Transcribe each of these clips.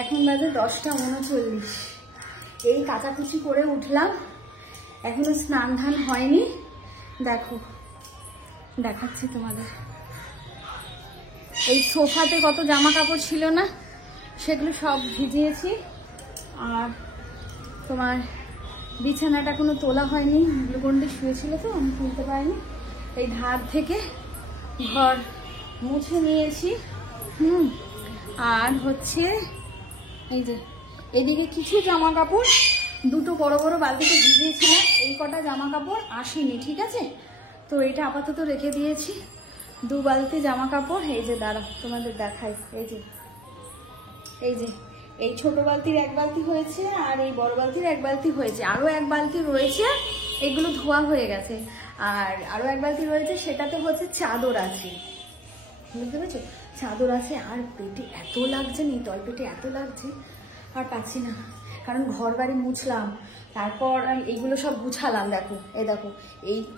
এখন বাজে 10:39। এই কাচাকুচি করে উঠলাম, এখনো স্নান ধান হয়নি। দেখো দেখাচ্ছি তোমাদের, এই সোফাতে কত জামা কাপড় ছিল না, সেগুলো সব ভিজিয়েছি। আর তোমার বিছানাটা কোনো তোলা হয়নি, গ্লুকন্ডি শুয়েছিল তো আমি তুলতে পারিনি। এই ধার থেকে ঘর মুছে নিয়েছি। আর হচ্ছে এই যে এদিকে কিছু জামা কাপড় দুটো বড় বড় বালতিতে ভিজিয়েছিলাম, এই কটা জামা কাপড় আসেনি, ঠিক আছে? তো এটা আপাতত রেখে দিয়েছি। 2 বালতি জামা কাপড়, এই যে দাঁড়া তোমাদের দেখাই, এই যে এই ছোট বালতির 1 বালতি হয়েছে, আর এই বড় বালতির 1 বালতি হয়েছে। আরো 1 বালতি রয়েছে, এগুলো ধোয়া হয়ে গেছে। আর আরো 1 বালতি রয়েছে, সেটাতে হচ্ছে চাদর আছে, বুঝতে পেরেছো? চাদর আছে। আর পেটে এত লাগছে, নি তল পেটে এত লাগছে, আর পাচ্ছি না। কারণ ঘর বাড়ি মুছলাম, তারপর এইগুলো সব গুছালাম। দেখো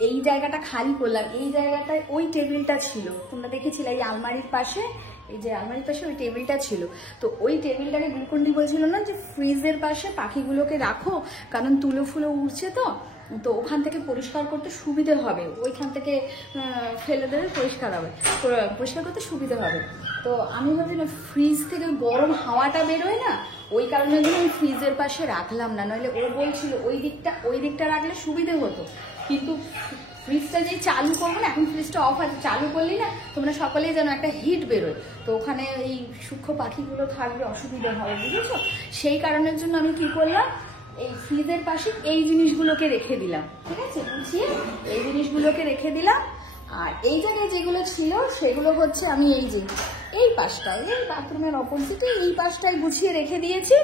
এই জায়গাটা খালি করলাম। এই জায়গাটায় ওই টেবিলটা ছিল, তোমরা দেখেছিলে, এই আলমারির পাশে, এই যে আলমারির পাশে ওই টেবিলটা ছিল। তো ওই টেবিলটাকে গ্লুকন্ডি বলছিল না যে ফ্রিজের পাশে পাখিগুলোকে রাখো, কারণ তুলো ফুলো উঠছে, তো ওখান থেকে পরিষ্কার করতে সুবিধে হবে, ওইখান থেকে ফেলে দেবে, পরিষ্কার করতে সুবিধে হবে। তো আমি ভাবছি না, ফ্রিজ থেকে গরম হাওয়াটা বেরোয় না, ওই কারণের জন্য আমি ফ্রিজের পাশে রাখলাম না। নইলে ও বলছিল ওই দিকটা রাখলে সুবিধে হতো, কিন্তু ফ্রিজটা যেই চালু করবো না, এখন ফ্রিজটা অফ আছে, চালু করলেই না তোমরা সকলেই যেন একটা হিট বেরোয়, তো ওখানে এই সূক্ষ্ম পাখিগুলো থাকবে, অসুবিধা হবে, বুঝেছো? সেই কারণের জন্য আমি কি করলাম, এই ফ্রিজের পাশে এই জিনিসগুলোকে রেখে দিলাম, ঠিক আছে? গুছিয়ে এই জিনিসগুলোকে রেখে দিলাম। আর এই জায়গায় যেগুলো ছিল সেগুলো হচ্ছে আমি এই পাশটায়, এই বাথরুমের অপোজিটে এই পাশটায় গুছিয়ে রেখে দিয়েছি।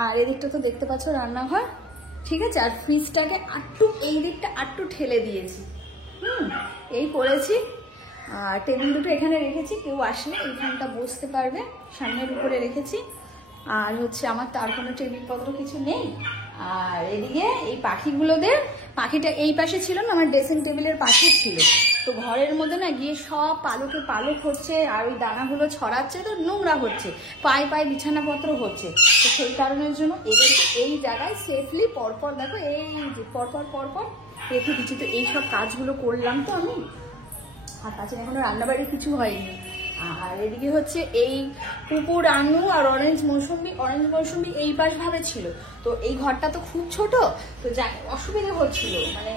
আর এদিকটা তো দেখতে পাচ্ছ রান্নাঘর, ঠিক আছে? আর ফ্রিজটাকে এই দিকটা আটটু ঠেলে দিয়েছি, এই করেছি। আর টেবিল দুটো এখানে রেখেছি, কেউ আসলে এইখানটা বসতে পারবে, সামনের উপরে রেখেছি। আর হচ্ছে আমার তার কোনো টেবিল পত্র কিছু নেই। আর এদিকে এই পাখিটা এই পাশে ছিল না, আমার ড্রেসিং টেবিলের পাশে ছিল। তো ঘরের মধ্যে না গিয়ে সব পালক হচ্ছে, আর ওই দানাগুলো ছড়াচ্ছে, তো নোংরা হচ্ছে, পায়ে বিছানাপত্র হচ্ছে। তো সেই কারণের জন্য এদেরকে এই জায়গায় সেফলি পরপর, দেখো এই যে পরপর রেখে দিচ্ছি। তো এইসব কাজগুলো করলাম তো আমি। আর তাছাড়া এখনো রান্নাবাড়ি কিছু হয়নি। আর এদিকে হচ্ছে এই পুকুর আনু আর অরেঞ্জ মৌসুম্বি এই পাশ ভাবে ছিল। তো এই ঘরটা তো খুব ছোট, তো অসুবিধা হচ্ছিল, মানে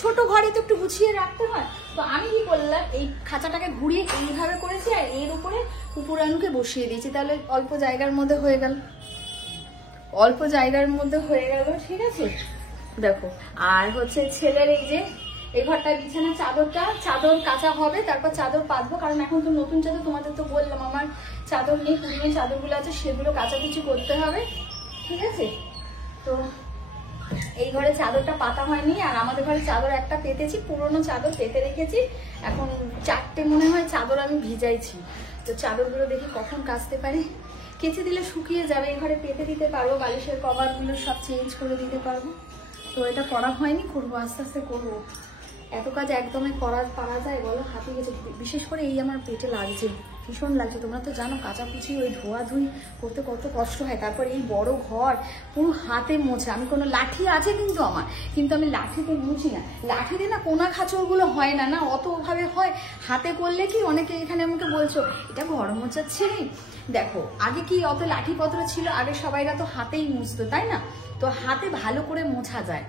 ছোট ঘরে তো একটু গুছিয়ে রাখতে হয়। তো আমি কি করলাম, এই খাঁচাটাকে ঘুরিয়ে এইভাবে করেছি, আর এর উপরে পুকুর আনুকে বসিয়ে দিয়েছি, তাহলে অল্প জায়গার মধ্যে হয়ে গেল, ঠিক আছে? দেখো, আর হচ্ছে ছেলের এই ঘরটা বিছানা চাদর কাচা হবে, তারপর চাদর পাতবো, কারণ এখন তো নতুন চাদর, তোমাদের তো বললাম আমার চাদর নেই, পুরনো চাদরগুলো আছে, সেগুলো কাচাকুচি করতে হবে, ঠিক আছে? তো এই ঘরে চাদরটা পাতা হয়নি, আর আমাদের ঘরে চাদর একটা পেতেছি, পুরনো চাদর পেতে রেখেছি। এখন 4টে মনে হয় চাদর আমি ভিজাইছি। তো চাদরগুলো দেখি কখন কাচতে পারি, কেচে দিলে শুকিয়ে যাবে, এই ঘরে পেতে দিতে পারবো, বালিশের কভারগুলো সব চেঞ্জ করে দিতে পারবো। তো এটা করা হয়নি, করবো, আস্তে আস্তে করবো। এত কাজ একদমই পারা যায় বলো? হাতে গেছে, বিশেষ করে এই আমার পেটে লাগছে, ভীষণ লাগছে। তোমরা তো জানো কাচাকুচি, ওই ধোয়াধুয়ি করতে কত কষ্ট হয়। তারপর এই বড় ঘর পুরো হাতে মোছা, আমি কোনো লাঠি আছে কিন্তু আমার, কিন্তু আমি লাঠিতে মুছি না, লাঠিতে না কোনা খাঁচড়গুলো হয় না, অতভাবে হয়। হাতে করলে কি, অনেকে এখানে আমাকে বলছো এটা ঘর মোছাচ্ছে রে। দেখো আগে কি অত লাঠিপত্র ছিল, আগে সবাইরা তো হাতেই মুছতো, তাই না? তো হাতে ভালো করে মোছা যায়,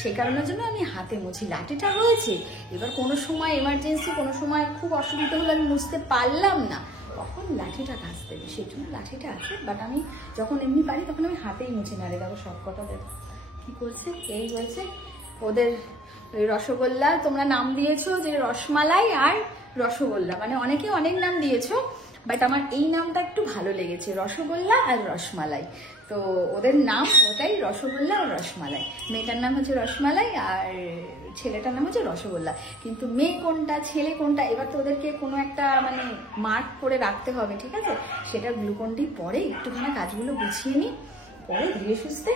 সেই কারণের জন্য আমি হাতে মুছি। লাঠিটা রয়েছে, এবার কোনো সময় এমার্জেন্সি, কোনো সময় খুব অসুবিধা হলে আমি মুছতে পারলাম না, তখন লাঠিটা কাচতে হবে, সেই জন্য লাঠিটা আছে। বাট আমি যখন এমনি পারি তখন আমি হাতেই মুছি না রে। দেখো সব কটা দেখো কি করছে, এই বলছে ওদের রসগোল্লা, তোমরা নাম দিয়েছো যে রসমালাই আর রসগোল্লা, মানে অনেকে অনেক নাম দিয়েছো, বাট আমার এই নামটা একটু ভালো লেগেছে, রসগোল্লা আর রসমালাই। তো ওদের নাম ওটাই, রসগোল্লা আর রসমালাই। মেয়েটার নাম হচ্ছে রসমালাই আর ছেলেটার নাম হচ্ছে রসগোল্লা। কিন্তু মেয়ে কোনটা ছেলে কোনটা, এবার তো ওদেরকে কোনো একটা মানে মার্ক করে রাখতে হবে, ঠিক আছে? সেটা গ্লুকন্ডি পরে একটুখানি কাজগুলো গুছিয়ে নিই, পরে ধীরে সুস্থে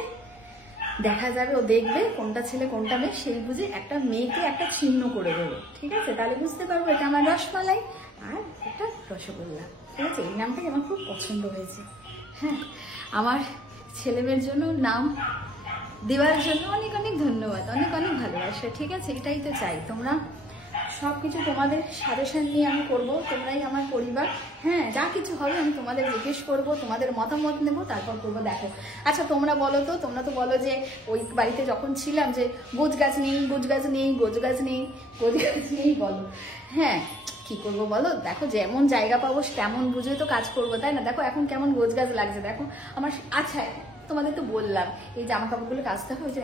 দেখা যাবে, ও দেখবে কোনটা ছেলে কোনটা মেয়ে, সেই বুঝে একটা মেয়েকে একটা চিহ্ন করে দেবো, ঠিক আছে? তাহলে বুঝতে পারবো এটা আমার রসমালাই আর এটা রসগোল্লা, ঠিক আছে? এই নামটাই আমার খুব পছন্দ হয়েছে। হ্যাঁ, আমার ছেলেমেয়ের জন্য নাম দেওয়ার জন্য অনেক অনেক ধন্যবাদ, অনেক অনেক ভালোবাসা। ঠিক আছে, এটাই তো চাই। তোমরা সব কিছু তোমাদের সাজেশন নিয়ে আমি করব, তোমরাই আমার পরিবার। হ্যাঁ, যা কিছু হবে আমি তোমাদের জিজ্ঞেস করব, তোমাদের মতামত নেব, তারপর করবো। দেখো, আচ্ছা তোমরা বলো তো, তোমরা তো বলো যে ওই বাড়িতে যখন ছিলাম যে গোছ গাছ নেই, গোছ গাছ নেই, গোছ গাছ নেই, গোছ গাছ নেই বলো। হ্যাঁ, কি করবো বলো, দেখো যেমন জায়গা পাবো তেমন বুঝে তো কাজ করবো, তাই না? দেখো এখন কেমন গোছ গাছ লাগছে, দেখো আমার। আচ্ছা তোমাদের তো বললাম এই জামা কাপড়গুলো কাচতে হবে, ওই যে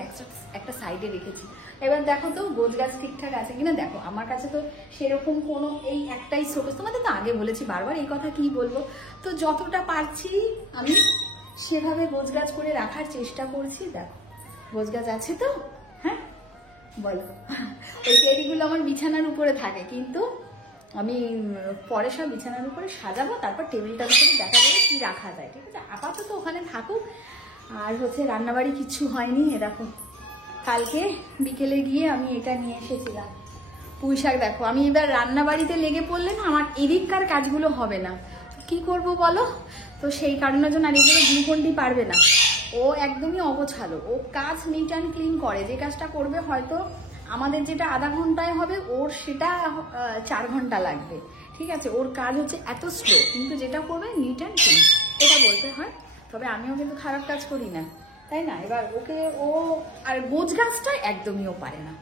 একটা সাইডে রেখেছি। এবার দেখো তো গোছ গাছ ঠিকঠাক আছে কিনা। দেখো আমার কাছে তো সেরকম কোনো এই একটাই শোকেস, তোমাদের তো আগে বলেছি বারবার, এই কথা কি বলবো। তো যতটা পারছি আমি সেভাবে গোছ গাছ করে রাখার চেষ্টা করছি। দেখো গোছ গাছ আছে তো? হ্যাঁ বলো। ওই টেডিগুলো আমার বিছানার উপরে থাকে, কিন্তু আমি পরে সব বিছানার উপরে সাজাবো, তারপর টেবিলটার উপরে দেখা যাবে কি রাখা যায়। ঠিক আছে, আপাতত ওখানে থাকুক। আর হচ্ছে রান্নাবাড়ি কিছু হয়নি। এরকম কালকে বিকেলে গিয়ে আমি এটা নিয়ে এসেছিলাম পুঁই শাক। দেখো আমি এবার রান্নাবাড়িতে লেগে পড়লে না আমার এদিককার কাজগুলো হবে না, কি করব বলো? তো সেই কারণের জন্য আর এগুলো গ্লুকন্ডি পারবে না, ও একদমই অগোছালো। ও কাজ নিট অ্যান্ড ক্লিন করে, যে কাজটা করবে হয়তো আমাদের যেটা আধা ঘন্টায় হবে ওর সেটা 4 ঘন্টা লাগবে। ঠিক আছে, ওর কাজ হচ্ছে এত স্লো, কিন্তু যেটা করবে নিট অ্যান্ড ক্লিন, এটা বলতে হয়। তবে আমিও কিন্তু খারাপ কাজ করি না, তাই না? এবার ওকে ও আর গোছ গাছটা একদমই ও পারে না।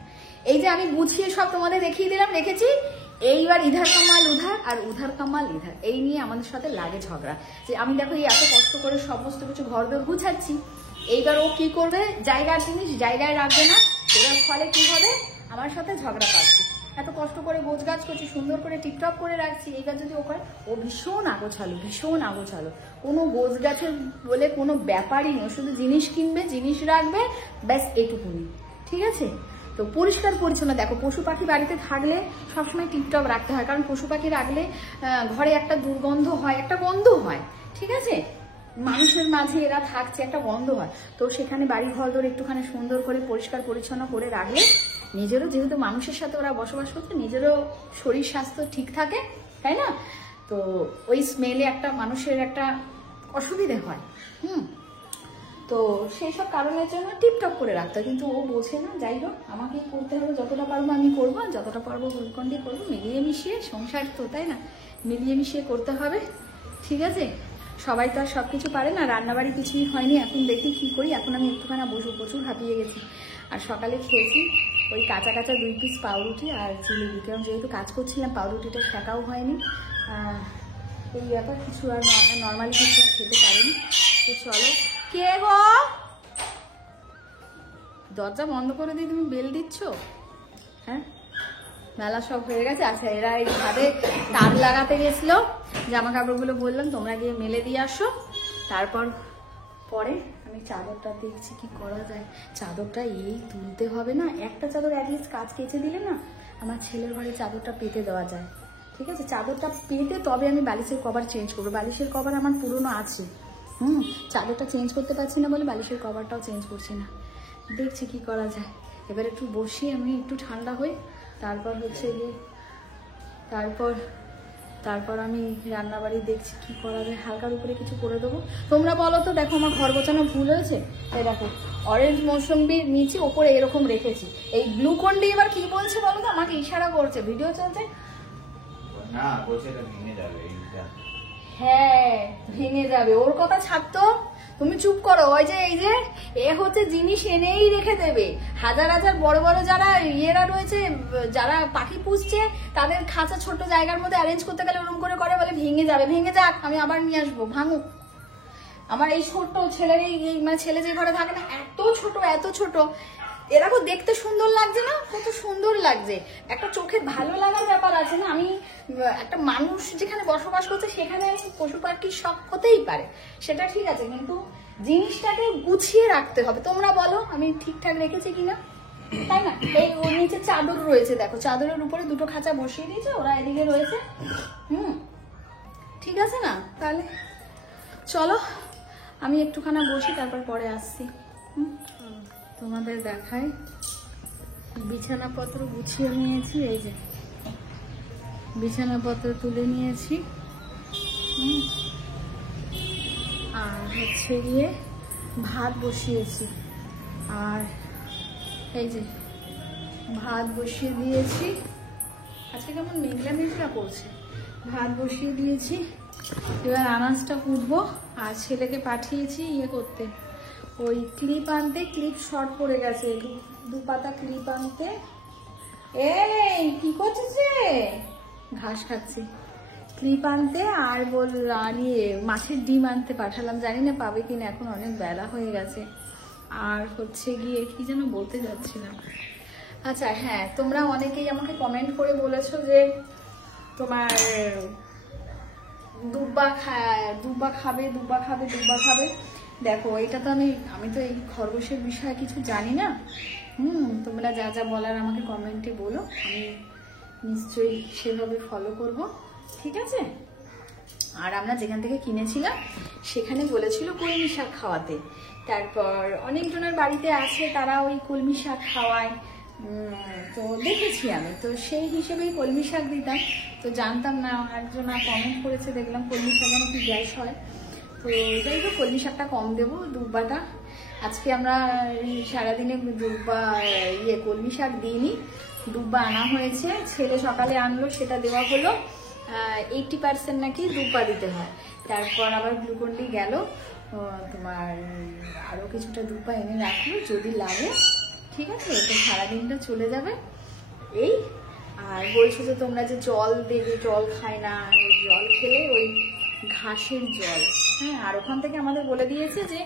এই যে আমি গুছিয়ে সব তোমাদের দেখিয়ে দিলাম, রেখেছি, এইবার ইধার কামাল উধার আর উধার কামাল ইধার, এই নিয়ে আমাদের সাথে লাগে ঝগড়া। যে আমি দেখো এই এত কষ্ট করে সমস্ত কিছু ঘর দোর গুছাচ্ছি, এইবার ও কি করবে, জায়গার জিনিস জায়গায় রাখবে না, এবার ফলে কি হবে, আমার সাথে ঝগড়া পাচ্ছি। এত কষ্ট করে গোছ গাছ করছি, সুন্দর করে টিপটপ করে রাখছি, এইবার যদি ও করে, ও ভীষণ আগোছালো, ভীষণ আগোছালো। কোনো গোছ গাছের বলে কোনো ব্যাপারই নয়, শুধু জিনিস কিনবে, জিনিস রাখবে, ব্যাস এটুকুনি। ঠিক আছে, তো পরিষ্কার পরিচ্ছন্ন। দেখো পশু পাখি বাড়িতে থাকলে সবসময় টিপটপ রাখতে হয়, কারণ পশু পাখি রাখলে ঘরে একটা দুর্গন্ধ হয়, একটা গন্ধ হয়। ঠিক আছে, মানুষের মাঝে এরা থাকছে, একটা গন্ধ হয়। তো সেখানে বাড়ি ঘর ধরে একটুখানি সুন্দর করে পরিষ্কার পরিচ্ছন্ন করে রাখলে নিজেরও, যেহেতু মানুষের সাথে ওরা বসবাস করছে, নিজেরও শরীর স্বাস্থ্য ঠিক থাকে, তাই না? তো ওই স্মেলে একটা মানুষের একটা অসুবিধে হয়। তো সেই সব কারণের জন্য টিপটপ করে রাখতে হয়, কিন্তু ও বোঝে না। যাই হোক, আমাকেই করতে হবে, যতটা পারবো আমি করবো, যতটা পারবো হুলকন্ডি করবো, মিলিয়ে মিশিয়ে সংসার তো, তাই না? মিলিয়ে মিশিয়ে করতে হবে। ঠিক আছে, সবাই তো আর সব কিছু পারে না। রান্নাবাড়ি কিছুই হয়নি, এখন দেখি কি করি। এখন আমি একটুখানি বসবো, প্রচুর হাঁপিয়ে গেছি। আর সকালে খেয়েছি ওই কাঁচা কাঁচা 2 পিস পাউরুটি আর জিলিপি, কারণ যেহেতু কাজ করছিলাম পাউরুটিটা শেখাও হয়নি। এই ব্যাপার, কিছু আর নর্মালি কিছু খেতে পারিনি। তো চলো। কে গো, দরজা বন্ধ করে দিয়ে তুমি বেল দিচ্ছ? হ্যাঁ, মেলা সব হয়ে গেছে। আচ্ছা, এরা এই ছাদে তার লাগাতে গেছিল, জামা কাপড়গুলো বললাম তোমরা গিয়ে মেলে দিয়ে আসো। তারপর পরে আমি চাদরটা দেখছি কি করা যায়। চাদরটা এই তুলতে হবে না, একটা চাদর অ্যাটলিস্ট কাজ কেচে দিলে না আমার ছেলের ঘরে চাদরটা পেতে দেওয়া যায়। ঠিক আছে, চাদরটা পেতে তবে আমি বালিশের কভার চেঞ্জ করবো। বালিশের কভার আমার পুরনো আছে। চাদরটা চেঞ্জ করতে পারছি না বলে বালিশের কভারটাও চেঞ্জ করছি না। দেখছি কি করা যায়। এবার একটু বসি, আমি একটু ঠান্ডা হই, তারপর হচ্ছে গিয়ে তারপর আমি রান্নাবাড়ি দেখছি কি করা যায়, হালকার উপরে কিছু করে দেবো। তোমরা বলো তো, দেখো আমার ঘর গোছানো ভুল হয়েছে। এই দেখো অরেঞ্জ মৌসুম্বির নিচে ওপরে এরকম রেখেছি। এই গ্লুকন্ডি এবার কি বলছে বলো তো, আমাকে ইশারা করছে, ভিডিও চলছে না, বলছে এটা ভেঙে যাবে। হ্যাঁ ভেঙে যাবে, ওর কথা ছাড়তো, তুমি চুপ করো। ওই যে এই যে এ হচ্ছে জিনিস এনেই রেখে দেবে। হাজার হাজার বড় বড় যারা ইয়েরা রয়েছে, যারা পাখি পুষছে, তাদের খাঁচা ছোট জায়গার মধ্যে অ্যারেঞ্জ করতে গেলে ওরকম করে করে, বলে ভেঙে যাবে। ভেঙে যাক, আমি আবার নিয়ে আসবো, ভাঙুক। আমার এই ছোট্ট ছেলের এই মানে ছেলে যে ঘরে থাকে না, এত ছোট এত ছোট, এরকম দেখতে সুন্দর লাগছে না? কত সুন্দর লাগছে। একটা চোখে ভালো লাগার ব্যাপার আছে না। আমি একটা মানুষ যেখানে বসবাস করছে সেখানে পশু পাখির শখ হতেই পারে, সেটা ঠিক আছে, কিন্তু জিনিসটাকে গুছিয়ে রাখতে হবে। তোমরা বলো আমি ঠিকঠাক রেখেছি কিনা, তাই না? এই ওর নিচে চাদর রয়েছে, দেখো চাদরের উপরে 2টো খাঁচা বসিয়ে দিয়েছে, ওরা এদিকে রয়েছে। ঠিক আছে না? তাহলে চলো আমি একটুখানা বসি, তারপর পরে আসছি। তোমাদের দেখায়, বিছানাপত্র গুছিয়ে নিয়েছি। এই যে বিছানাপত্র তুলে নিয়েছি। আর হচ্ছে গিয়ে ভাত বসিয়েছি, আর এই যে ভাত বসিয়ে দিয়েছি। আজকে কেমন মেঘলা মেঘলা করছে। ভাত বসিয়ে দিয়েছি, এবার আনাজটা কুটবো। আর ছেলেকে পাঠিয়েছি ইয়ে করতে, ওই ক্লিপ আনতে, ক্লিপ শর্ট পড়ে গেছে, 2 পাতা ক্লিপ আনতে। এই কি করছিস রে? ঘাস খাচ্ছি। ক্লিপ আনতে আর ইয়ে মাছের ডিম আনতে পাঠালাম, জানি না পাবে কিনা, এখন অনেক বেলা হয়ে গেছে। আর হচ্ছে গিয়ে কি যেন বলতে যাচ্ছিলাম। আচ্ছা হ্যাঁ, তোমরা অনেকেই আমাকে কমেন্ট করে বলেছো যে তোমার দুব্বা খাবে। দেখো, এটা তো আমি তো এই খরগোশের বিষয়ে কিছু জানি না। তোমরা যা যা বলার আমাকে কমেন্টে বলো, আমি নিশ্চয়ই সেভাবে ফলো করব, ঠিক আছে? আর আমরা যেখান থেকে কিনেছিলাম সেখানে বলেছিল কলমি শাক খাওয়াতে। তারপর অনেকজনের বাড়িতে আছে, তারা ওই কলমি শাক খাওয়ায়, তো দেখেছি আমি, তো সেই হিসেবেই কলমি শাক দিতাম। তো জানতাম না, একজন কমেন্ট করেছে দেখলাম কলমি শাকে নাকি গ্যাস হয়। তো যাই হোক, কলমি শাকটা কম দেবো, দুব্বাটা। আজকে আমরা সারাদিনে কলমি শাক দিইনি, দুব্বা আনা হয়েছে। ছেলে সকালে আনলো, সেটা দেওয়া হলো। 80% নাকি দুব্বা দিতে হয়। তারপর আবার গ্লুকন্ডি গেল, তোমার আরও কিছুটা দুব্বা এনে রাখলো যদি লাগে, ঠিক আছে? তো সারাদিনটা চলে যাবে এই। আর বলছো যে তোমরা যে জল দেবে, জল খায় না, জল খেলে ওই ঘাসের জল, হ্যাঁ। আর ওখান থেকে আমাদের বলে দিয়েছে যে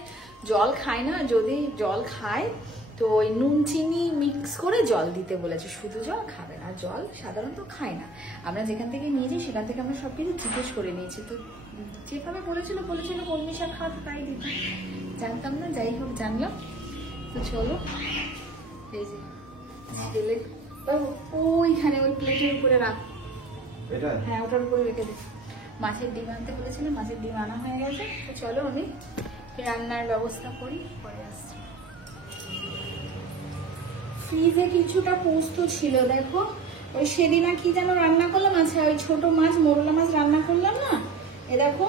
জল খায় না, যদি জল খায় তো ওই নুন চিনি মিক্স করে জল দিতে বলেছে, শুধু জল খাবে না। জল সাধারণত খায় না। আমরা যেখান থেকে নিয়েছি সেখান থেকে আমরা সব কিছু জিজ্ঞেস করে নিয়েছি। তো যেভাবে বলেছিল কলমি শাক খাওয়াতে, তাই দিতে জানতাম না, যাই হোক জানলাম। তো চলো, এই যে ছেলে ওইখানে ওই প্লেটের উপরে রাখ, হ্যাঁ ওটার উপরে রেখে দে। মাছের ডিম আনতে বলেছিলাম, মাছের ডিম আনা হয়ে গেছে। তো চলো আমি রান্নার ব্যবস্থা করি, পরে আসছি। ফ্রিজে কিছুটা পোস্ত ছিল, দেখো ওই সেদিন কি যেন রান্না করলাম। আচ্ছা, ওই ছোট মাছ, মোরলা মাছ রান্না করলাম না, এ দেখো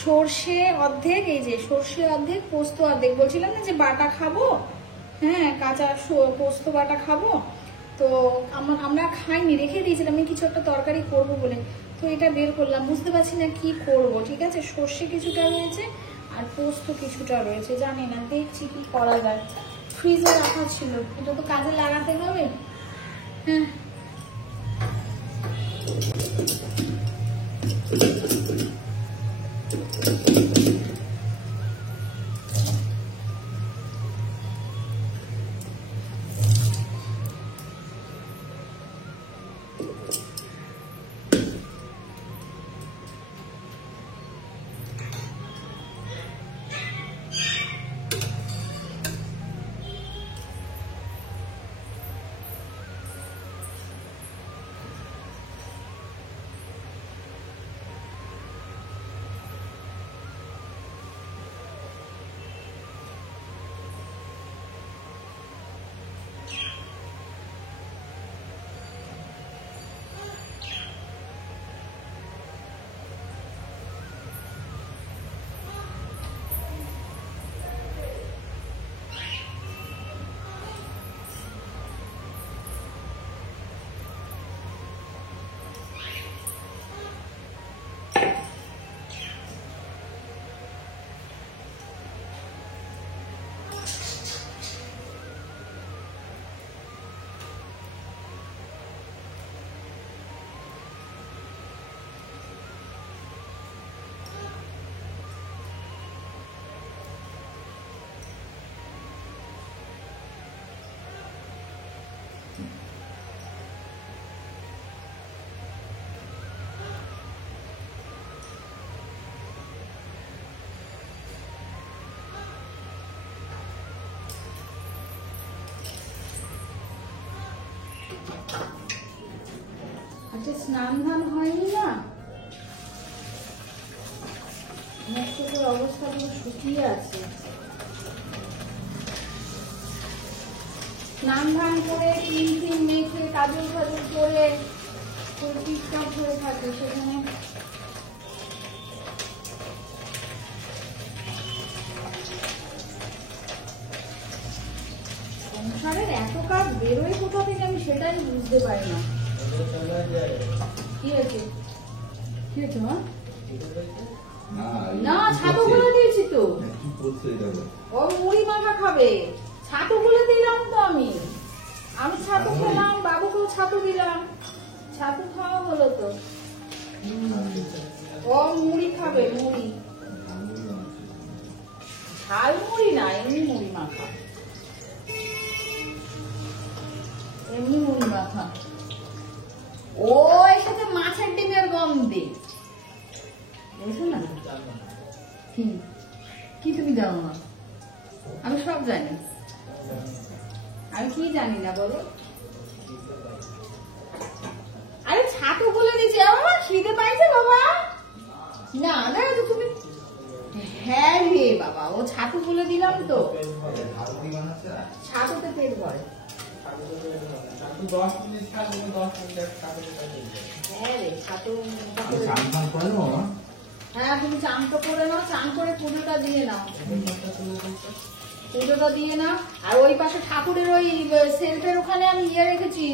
সর্ষে অর্ধেক, এই যে সর্ষে অর্ধেক, পোস্ত অর্ধেক। বলছিলাম না যে বাটা খাবো, হ্যাঁ কাঁচা পোস্ত বাটা খাবো, তো আমরা খাইনি, রেখে দিয়েছিলাম আমি কিছু একটা তরকারি করব বলে। তো এটা বের করলাম, বুঝতে পারছি না কি করব, ঠিক আছে? সর্ষে কিছুটা রয়েছে আর পোস্ত কিছুটা রয়েছে, জানি না, দেখছি কি করা যায়। ফ্রিজে রাখা ছিল, এটা তো কাজে লাগাতে হবে, হ্যাঁ। আচ্ছা, স্নান ধান হয়নি না, মুখের অবস্থা পুরো শুকিয়ে আছে। স্নান ধান করে ক্রিম মেখে কাজল ফাজল করে টিপটপ ধরে থাকে, সেখানে সংসারের এত কাজ বেরোয় কোথা থেকে আমি সেটাই বুঝতে পারি না। কি হয়েছে কি হয়েছে মা? না ছাতু গুলো দিয়েছি তো। ও মুড়ি মাখা খাবে, ছাতু গুলো দিলাম তো আমি ছাতু খেলাম, বাবুকেও ছাতু দিলাম, ছাতু খাওয়া হলো তো। ও মুড়ি খাবে, মুড়ি ঝাল মুড়ি না, এমনি মুড়ি মাখা, এমনি মুড়ি মাখা। ও এর সাথে মাছের ডিমের গন্ধে বুঝছো না? কি তুমি জানো না? আমি সব জানি। আমি কি জানি না বলো? আরে ছাতু গুলো দিয়েছে। আমার খিদে পাইছে বাবা। না না তুমি, হ্যাঁ রে বাবা, ও ছাতু গুলো দিলাম তো, ছাতুতে পেট ভরে। হ্যাঁ রে ছাতু। হ্যাঁ তুমি চান তো করে নাও, চান করে পুজোটা দিয়ে নাও, পুজোটা দিয়ে নাও। আর ওই পাশে ঠাকুরের ওই সেলফের ওখানে আমি ইয়ে রেখেছি,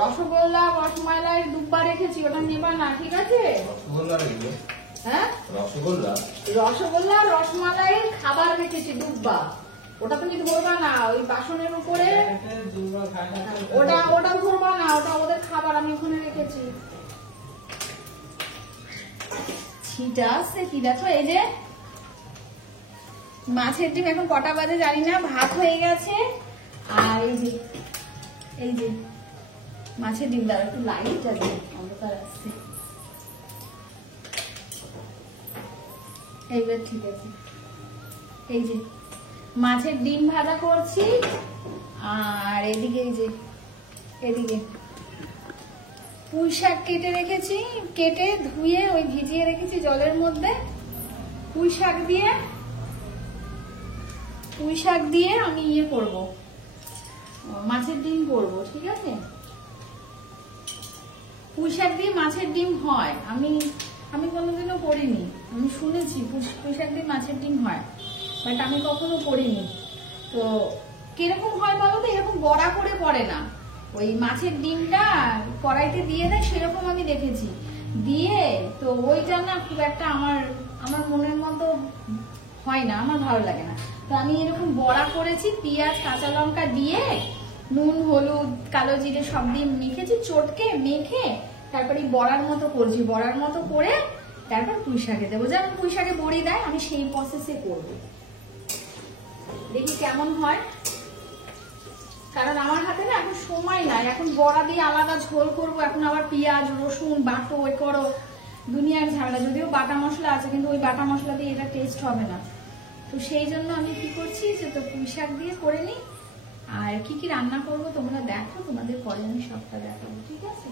রসগোল্লা রসমালাই দুব্বা রেখেছি, ওটা নেবা না, ঠিক আছে? হ্যাঁ রসগোল্লা রসমালাইয়ের খাবার রেখেছি দুব্বা, ওটা তুমি ধরবা না, ওই বাসনের উপরে ওটা ধরবা না, ওটা ওদের খাবার আমি ওখানে রেখেছি। ছিটা আসছে কি দেখো, এই যে মাছের ডিম এখন কটা বাজে জানি না, ভাত হয়ে গেছে। আর এই যে মাছের ডিম, দ্বারা একটু লাইট যাবে, অন্ধকার আসছে, এইবার ঠিক আছে। এই যে মাছের ডিম ভাজা করছি, আর এদিকে এই যে এদিকে পুঁই শাক কেটে রেখেছি, কেটে ধুয়ে ওই ভিজিয়ে রেখেছি জলের মধ্যে। পুঁই শাক দিয়ে আমি ইয়ে করব, মাছের ডিম করব, ঠিক আছে? পুঁই শাক দিয়ে মাছের ডিম হয়, আমি কোনোদিনও করিনি, আমি শুনেছি পুঁই শাক দিয়ে মাছের ডিম হয়, বাট আমি কখনো করিনি। তো কিরকম হয় বলো তো? এরকম বড়া করে পড়ে না, ওই মাছের ডিমটা কড়াইতে দিয়ে দেয়, সেরকম আমি দেখেছি দিয়ে। তো ওইটা না খুব একটা আমার মনের মতো হয় না, আমার ভালো লাগে না। তো আমি এরকম বড়া করেছি, পেঁয়াজ কাঁচা লঙ্কা দিয়ে, নুন হলুদ কালো জিরে সব দিয়ে মেখেছি, চটকে মেখে তারপরে বড়ার মতো করছি, বড়ার মতো করে তারপর পুঁই শাকে দেবো। যেমন পুঁই শাকে বড়ি দেয়, আমি সেই প্রসেসে করবো, দেখি কেমন হয়। কারণ আমার হাতে না এখন সময় নাই, এখন বড়া দিয়ে আলাদা ঝোল করব, এখন আবার পেঁয়াজ রসুন বাটো ওই করো, দুনিয়ার ঝামেলা। যদিও বাটা মশলা আছে, কিন্তু ওই বাটা মশলা দিয়ে এটা টেস্ট হবে না। তো সেই জন্য আমি কি করছি, যে তো পুঁই শাক দিয়ে করে নিই। আর কি কি রান্না করব তোমরা দেখো, তোমাদের পরে আমি সবটা দেখাবো, ঠিক আছে?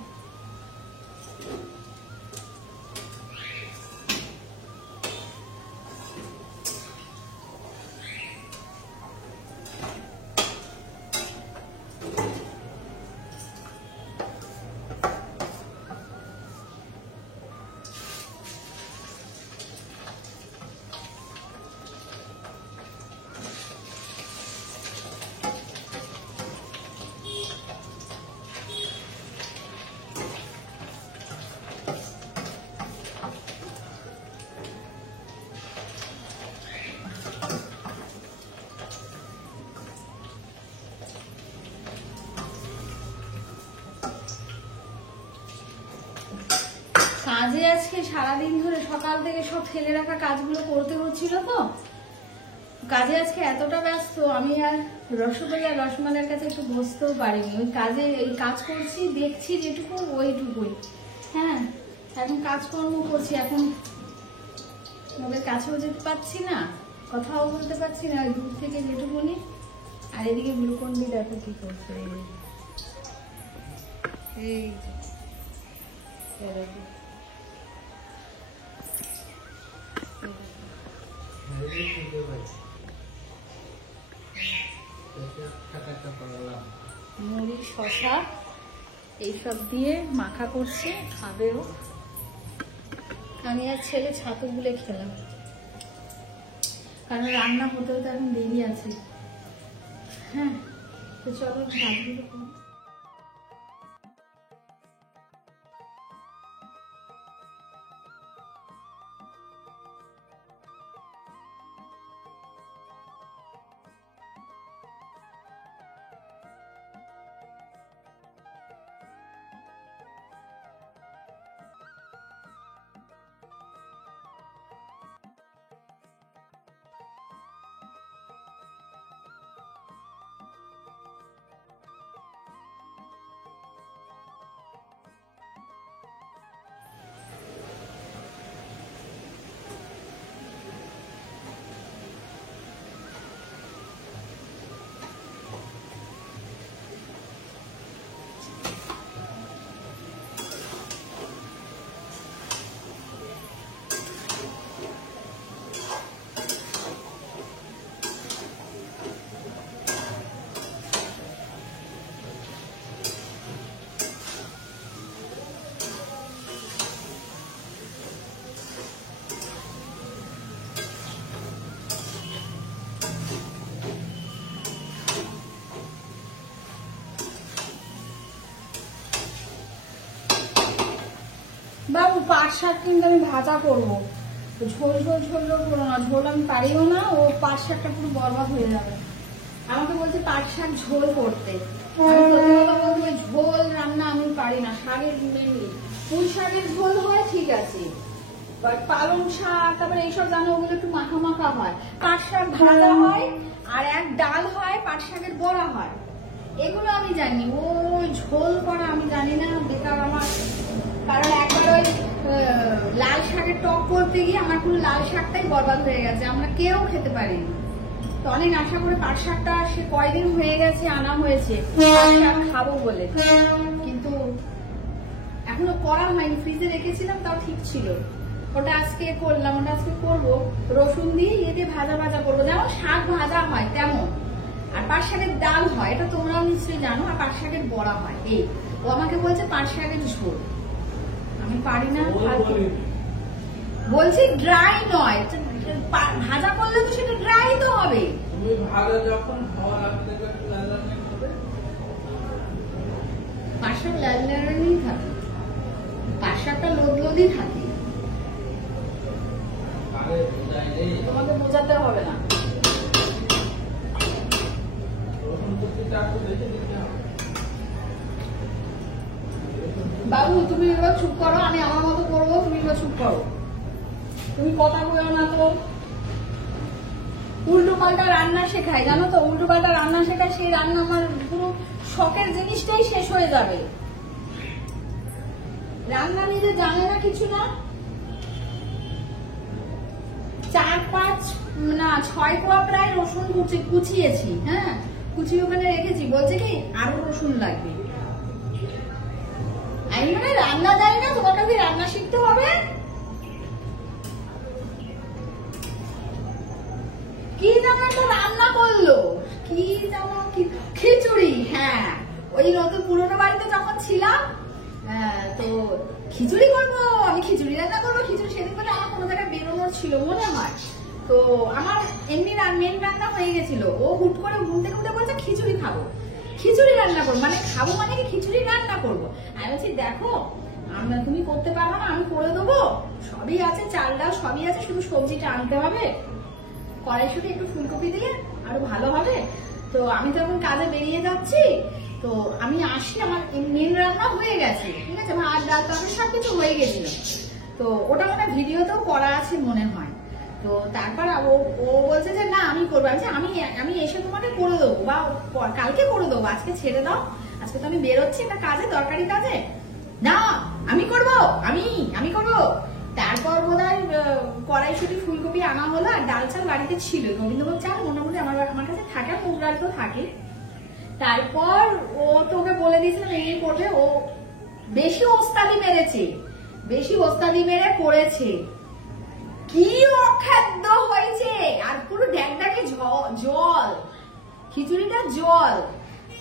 কাজে আজকে সারাদিন ধরে সকাল থেকে সব ফেলে রাখা কাজগুলো করতে হচ্ছিল, তো কাজে আজকে এতটা ব্যস্ত আমি আর রসগোল্লা রসমালাইয়ের কাছে একটু বসতেও পারিনি। ওই কাজে এই কাজ করছি, দেখছি যেটুকু ওইটুকুই। হ্যাঁ এখন কাজকর্ম করছি, এখন ওদের কাছেও যেতে পারছি না, কথাও বলতে পারছি না, ওই দূর থেকে যেটুকুনি। আর এদিকে গ্লুকন্ডি দেখো কি করছে, এই মুড়ি শসা এইসব দিয়ে মাখা করছে, খাবেও। আমি আর ছেলে ছাতু গুলে খেলাম, কারণ রান্না হতে হতে এখন দেরি আছে। হ্যাঁ তো চলো ভাতগুলো। বাবু পাট শাক কিন্তু আমি ভাজা করবো, ঝোল ঝোল ঝোল করবো না, ঝোল আমি পারিও না, ও পাট শাকটা পুরো বরবাদ হয়ে যাবে। আমাকে বলছে পাট শাক ঝোল করতে, ওই ঝোল রান্না আমি পারি না। শাকের মেনলি পুঁই শাকের ঝোল হয় ঠিক আছে, বাট পালং শাক তারপরে এইসব জানো ওগুলো একটু মাখা মাখা হয়। পাট শাক ভাজা হয় আর এক ডাল হয়, পাট শাকের বড়া হয়, এগুলো আমি জানি। ওই ঝোল করা আমি জানি না, বেকার আমার। কারণ একবার ওই লাল শাকের টক করতে গিয়ে আমার পুরো লাল শাকটাই বরবাদ হয়ে গেছে, আমরা কেউ খেতে পারিনি। তো অনেক আশা করে পাট শাকটা সে কয়দিন হয়ে গেছে আনা হয়েছে পাট শাক খাবো বলে, কিন্তু এখনো করা হয়নি, ফ্রিজে রেখেছিলাম তাও ঠিক ছিল। ওটা আজকে করলাম, ওটা আজকে করবো রসুন দিয়ে এতে ভাজা ভাজা করবো, যেমন শাক ভাজা হয় তেমন। আর পাট শাকের ডাল হয়, এটা তোমরাও নিশ্চয়ই জানো। আর পাট শাকের বড়া হয়। এই ও আমাকে বলছে পাট শাকের ঝোল, আমি পারি না। বলছি ড্রাই নয়, ভাজা করলে তো সেটা ড্রাই তো হবে। পাট শাক লাল লালই থাকে, পাট শাকটা লোদ লোদই থাকে, তোমাকে বোঝাতে হবে না। বাবু তুমি এবার চুপ করো, আমি আমার মতো করবো, তুমি এবার চুপ করো, তুমি কথা বলো না তো। উল্টো পাল্টা রান্না শেখায় জানো তো, উল্টো পাল্টা রান্না শেখায়, সেই রান্না আমার পুরো শখের জিনিসটাই শেষ হয়ে যাবে। রান্না নিজে জানে না কিছু না, 4-5 কোয়া প্রায় রসুন কুচিয়েছি, হ্যাঁ কুচিয়ে ওখানে রেখেছি, বলছে কি আরো রসুন লাগবে। আমি মানে রান্না জানি না, তোমাকে কি রান্না শিখতে হবে? কি জানো একটা রান্না করলো, কি জানো খিচুড়ি। হ্যাঁ ওই নতুন পুরোনো বাড়িতে যখন ছিলাম, তো খিচুড়ি করবো, আমি খিচুড়ি রান্না করবো। খিচুড়ি সেদিন বলে আমার কোনো জায়গায় বেরোনোর ছিল মনে হয়, তো আমার এমনি মেন রান্না হয়ে গেছিল। ও হুট করে ঘুম থেকে উঠে বলছে খিচুড়ি খাবো, খিচুড়ি রান্না করবো, মানে খাবো মানে কি খিচুড়ি রান্না করবো। আমি বলছি দেখো তুমি করতে পারবো না, আমি করে দেবো, সবই আছে, চাল ডাল সবই আছে, শুধু সবজিটা আনতে হবে, কড়াইশুঁটি একটু ফুলকপি দিলে আরো ভালো হবে। তো আমি তো এখন কাজে বেরিয়ে যাচ্ছি, তো আমি আসি, আমার মেন রান্না হয়ে গেছে, ঠিক আছে, ভাত ডাল তরকারি সবকিছু হয়ে গেছিল। তো ওটা মনে ভিডিওতেও করা আছে মনে হয়। তো তারপর ও বলছে যে না আমি করবো, আমি এসে তোমাকে করে দেবো, বা কালকে করে দেবো, আজকে ছেড়ে দাও, আজকে তো আমি বেরোচ্ছি একটা কাজে, দরকারি কাজে। না আমি করবো, আমি করবো। তারপর বোধহয় কড়াইশুঁটি ফুলকপি আনা হলো, আর ডাল চাল বাড়িতে ছিল, রবীন্দ্রভোগ চাল মোটামুটি আমার কাছে থাকে, মুগ ডাল তো থাকে। তারপর ও তোকে বলে দিয়েছিলাম এই করবে, ও বেশি ওস্তাদি মেরে করেছে, কি অখাদ্য হয়েছে, আর পুরো ড্যাগড্যাগে জল, খিচুড়িটা জল।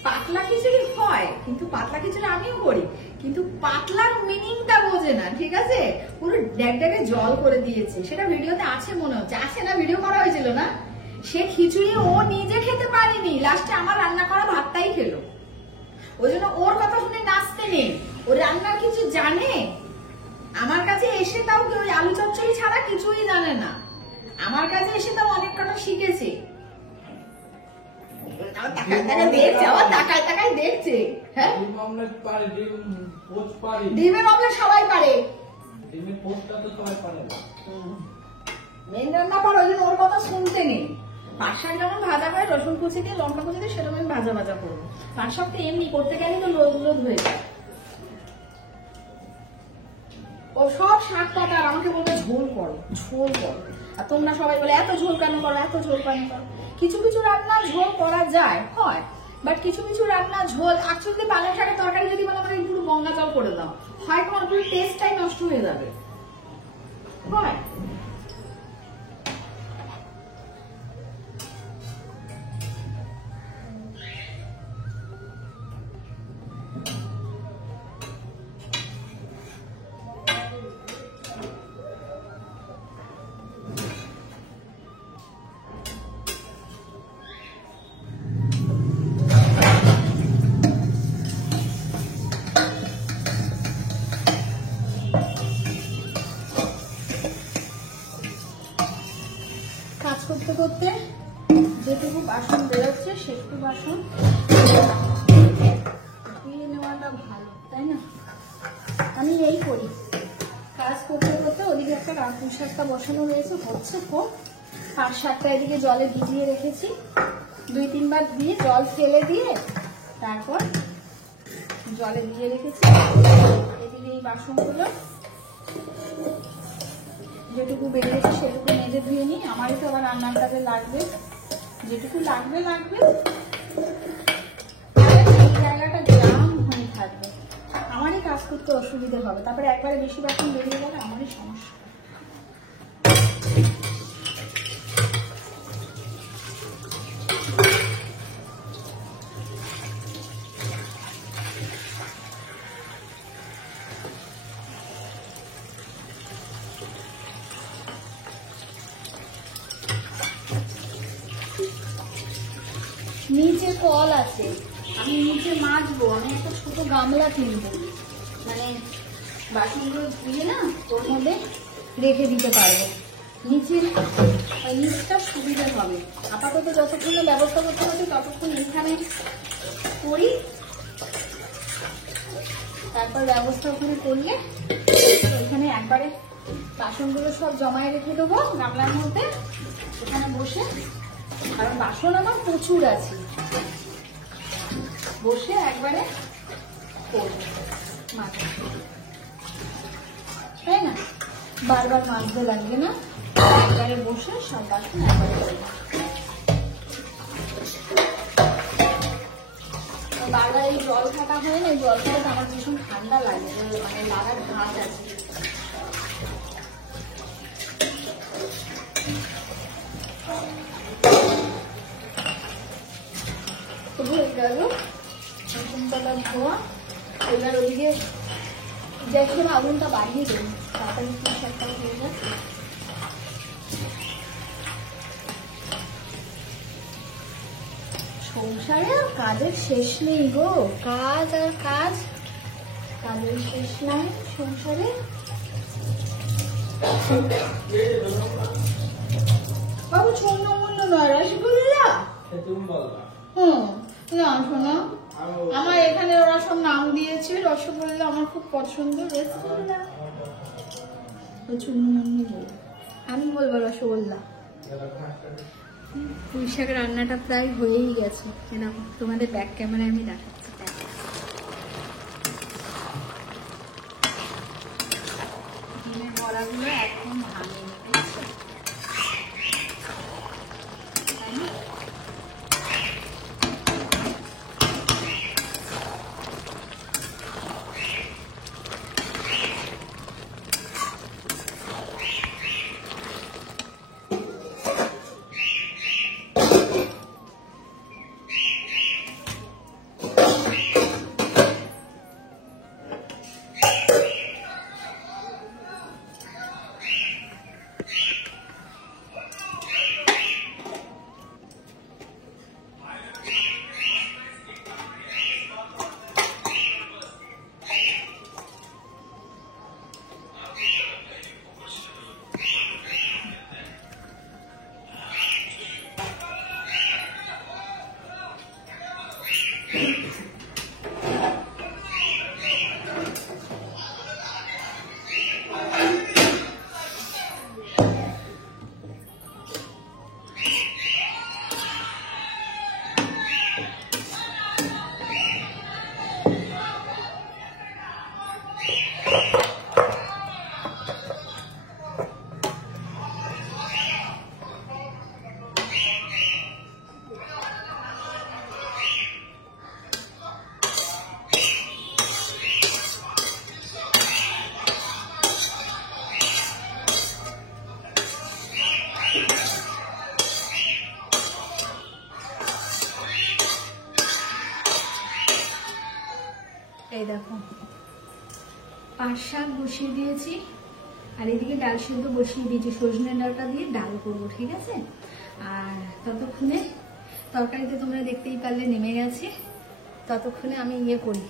পাতলা খিচুড়ি হয়, কিন্তু পাতলা খিচুড়ি আমিও করি, কিন্তু পাতলার মিনিংটা বোঝে না, ঠিক আছে, পুরো ড্যাগড্যাগে জল করে দিয়েছে। সেটা ভিডিওতে আছে মনে হচ্ছে, আছে না, ভিডিও করা হয়েছিল না, সে খিচুড়ি ও নিজে খেতে পারেনি, লাস্টে আমার রান্না করা ভাতটাই খেলো। ওই জন্য ওর কথা শুনে নাচতে নেই, ও রান্নার কিছু জানে। আমার কাছে এসে তাও ওই আলু চচ্চড়ি ছাড়া কিছুই জানে না, আমার কাছে এসে তাও অনেক কটা শিখেছে। দেখছে হ্যাঁ ডিমের অমলেট সবাই পারে, মেন রান্না পারো, ওই জন্য ওর কথা শুনতে নেই। পাঁচ শাক যেমন ভাজা হয় রসুন কুচি দিয়ে লঙ্কা কুচি দিয়ে, সেরকম আমি ভাজা ভাজা করবো। পাঁচ শাক তো এমনি করতে গেলে তো লোদ লোদ হয়ে যায়। ও সব শাক পাতা আর আমাকে বলবে ঝোল করো ঝোল করো, আর তোমরা সবাই বলে এত ঝোল কেন করো, এত ঝোল কেন করো। কিছু কিছু রান্না ঝোল করা যায় হয়, বাট কিছু কিছু রান্না ঝোল অ্যাকচুয়ালি পালং শাকের তরকারি যদি বলো আমাকে পুরো গঙ্গা জল করে দাও, হয়তো আমার পুরো টেস্টটাই নষ্ট হয়ে যাবে। হয় করতে করতে যেটুকু বাসন বেরোচ্ছে সেটুকু বাসন ধুয়ে নেওয়াটা ভালো, তাই না? আমি এই করি, কাজ করতে করতে ওদিকে একটা পুঁই শাকটা বসানো রয়েছে, হচ্ছে হোক। পাঁচ শাকটা এদিকে জলে ভিজিয়ে রেখেছি, 2-3 বার ধুয়ে জল ফেলে দিয়ে তারপর জলে ভিজিয়ে রেখেছি। এদিকে এই বাসনগুলো যেটুকু বেরিয়েছে সেটুকু মেজে ধুয়ে নিই, আমারই তো আবার রান্নার কাজে লাগবে, যেটুকু লাগবে লাগবে। এই জায়গাটা জাম হয়ে থাকবে, আমারই কাজ করতে অসুবিধে হবে, তারপরে একবারে বেশি বাসন বেরিয়ে গেলে আমারই সমস্যা। নিচে কল আছে, আমি নিচে মাজবো, আমি একটা ছোট গামলা কিনবো, মানে বাসনগুলো ধুয়ে না ওর মধ্যে রেখে দিতে পারবো, নিচটা সুবিধা হবে। আপাতত যতক্ষণ ব্যবস্থা করতে পারছি ততক্ষণ এখানে করি, তারপর ব্যবস্থা ওখানে করলে ওইখানে একবারে বাসনগুলো সব জমায়ে রেখে দেবো গামলার মধ্যে, ওখানে বসে, কারণ বাসন আমার প্রচুর আছে, বসে একবারে করবো, তাই না? বারবার মাজতে লাগবে না, একবারে বসে সব বাসন একবারে করবো। বারবার এই জল খাটা হয় না, এই জল খাটাটা আমার ভীষণ ঠান্ডা লাগে, মানে লাগার ঘাট আছে। ধোয়া এবার ওদিকে দেখে আগুনটা বাড়িয়ে দেবো, তাড়াতাড়ি একটা হয়ে যায়। সংসারে আর কাজের শেষ নেই গো, কাজ আর কাজ, কাজের শেষ নাই সংসারে। বাবু ছন্ন মন্য নয়, রসগোল্লা। না শোনো, আমার এখানে ওরা সব নাম দিয়েছে, রসগোল্লা আমার খুব পছন্দ, রসগোল্লা। আমি বলবো রসগোল্লা। পুঁই শাক রান্নাটা প্রায় হয়েই গেছে, এরকম তোমাদের ব্যাক ক্যামেরায় আমি দেখাচ্ছি। ডিমের বড়াগুলো একদম ভাঙে নিয়েছে, পাট শাক বসিয়ে দিয়েছি, আর এদিকে ডাল সেদ্ধ বসিয়ে দিয়েছি, সজনে ডালটা দিয়ে ডাল করবো, ঠিক আছে। আর ততক্ষণে তরকারিতে তোমরা দেখতেই পারলে নেমে গেছে, ততক্ষণে আমি ইয়ে করি,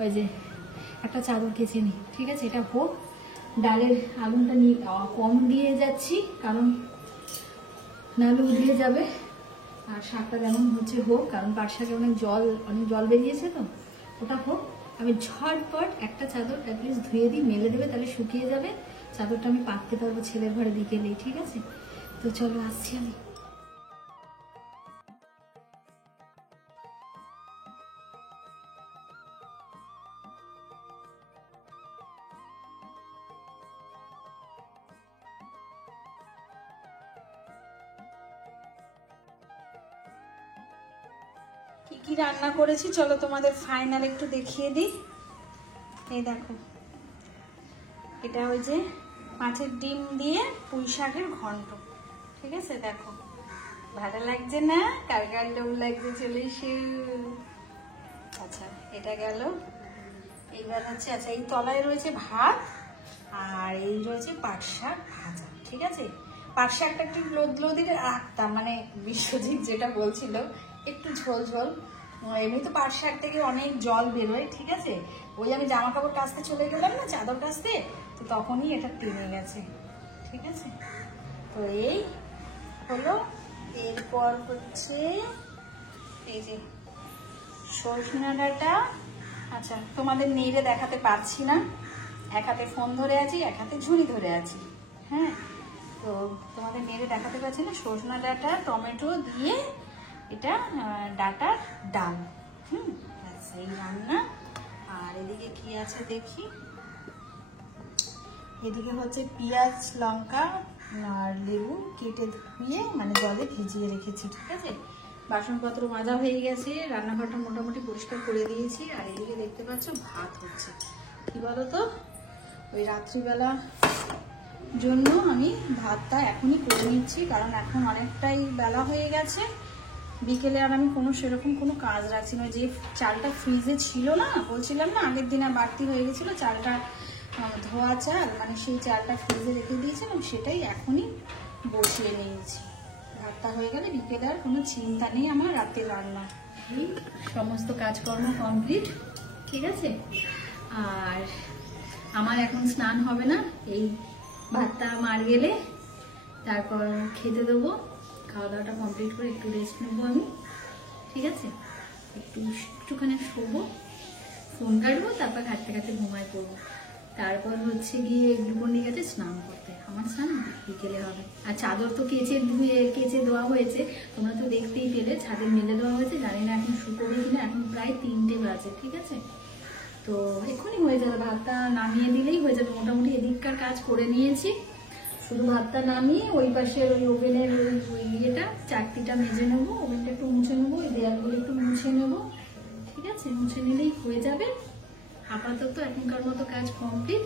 ওই যে একটা চাদর কেচে নিই, ঠিক আছে। এটা হোক, ডালের আগুনটা কম দিয়ে যাচ্ছি কারণ নাহলে উঠিয়ে যাবে। আর শাকটা যেমন হচ্ছে হোক, কারণ পাট শাকে অনেক জল বেরিয়েছে, তো ওটা হোক। আমি ঝটপট একটা চাদর অ্যাটলিস্ট ধুয়ে দিই, মেলে দেবে, তাহলে শুকিয়ে যাবে। চাদরটা আমি পাততে পারবো ছেলের ঘরে বিকেলেই, ঠিক আছে। তো চলো আসছি আমি। কি কি রান্না করেছি চলো তোমাদের ফাইনাল একটু দেখিয়ে দিই। এই দেখো, এটা ওই যে মাছের ডিম দিয়ে পুঁই শাকের ঘন্ট, ঠিক আছে। দেখো ভালো লাগছে না? কার কার লোভ লাগছে চলে এসে। আচ্ছা এটা গেল। এইবার হচ্ছে, আচ্ছা এই তলায় রয়েছে ভাত, আর এই রয়েছে পাট শাক ভাজা, ঠিক আছে। পাট শাকটা একটু লোদ রাখতাম, মানে বিশ্বজিৎ যেটা বলছিল একটু ঝোল ঝোল। এমনি তো পাট শাক থেকে অনেক জল বেরোয়, ঠিক আছে। ওই আমি জামা কাপড় কাচতে চলে গেলাম না, চাদর কাচতে, তো তখনই এটা টেনে গেছে, ঠিক আছে। তো এই হলো। এরপর হচ্ছে এই যে সজনে ডাঁটা। আচ্ছা তোমাদের নেড়ে দেখাতে পারছি না, এক হাতে ফোন ধরে আছি, এক হাতে ঝুড়ি ধরে আছি, হ্যাঁ। তো তোমাদের নেড়ে দেখাতে পারছি না। সজনে ডাঁটা টমেটো দিয়ে এটা ডাঁটার ডাল, এই রান্না। আর এদিকে কি আছে দেখি, এদিকে হচ্ছে পেঁয়াজ লঙ্কা আর লেবু কেটে ধুয়ে মানে জলে ভিজিয়ে রেখেছি, ঠিক আছে। বাসনপত্র মাজা হয়ে গেছে, রান্নাঘরটা মোটামুটি পরিষ্কার করে দিয়েছি। আর এদিকে দেখতে পাচ্ছ ভাত হচ্ছে। কি বলতো, ওই রাত্রিবেলা জন্য আমি ভাতটা এখনই করে নিচ্ছি, কারণ এখন অনেকটাই বেলা হয়ে গেছে। বিকেলে আর আমি সেরকম কোনো কাজ রাখছি না। যে চালটা ফ্রিজে ছিল না, বলছিলাম না আগের দিন আর বাড়তি হয়ে গেছিল চালটা, ধোয়া চাল, মানে সেই চালটা ফ্রিজে রেখে দিয়েছিলাম, সেটাই এখনই বসিয়ে নিয়েছি। ভাতটা হয়ে গেলে বিকেলে আর কোনো চিন্তা নেই আমার রাতের রান্না। এই সমস্ত কাজকর্ম কমপ্লিট, ঠিক আছে। আর আমার এখন স্নান হবে না, এই ভাতটা মার গেলে তারপর খেতে দেবো। খাওয়া দাওয়াটা কমপ্লিট করে একটু রেস্ট নেবো আমি, ঠিক আছে। একটুখানি শোবো, ফোন কাটবো, তারপর ঘাটতে ঘাটতে ঘুমায় পড়বো। তারপর হচ্ছে গিয়ে গ্লুকন্ডি গেছে স্নান করতে। আমার স্নান বিকেলে হবে। আর চাদর তো কেচে দেওয়া হয়েছে, তোমরা তো দেখতেই পেলে, ছাদে মেলে দেওয়া হয়েছে। জানি না এখন শুকোবে কিনা, এখন প্রায় 3টে বাজে, ঠিক আছে। তো এক্ষুনি হয়ে যাবে, ভাতটা নামিয়ে দিলেই হয়ে যাবে। মোটামুটি এদিককার কাজ করে নিয়েছি, শুধু ভাতটা নামিয়ে ওই পাশের ওই ওভেনের ওই ইয়েটা চাকতিটা মেজে নেবো, ওভেনটা একটু মুছে নেবো, ওই দেয়ালগুলো একটু মুছে নেবো, ঠিক আছে। মুছে নিলেই হয়ে যাবে। আপাতত এখনকার মতো কাজ কমপ্লিট।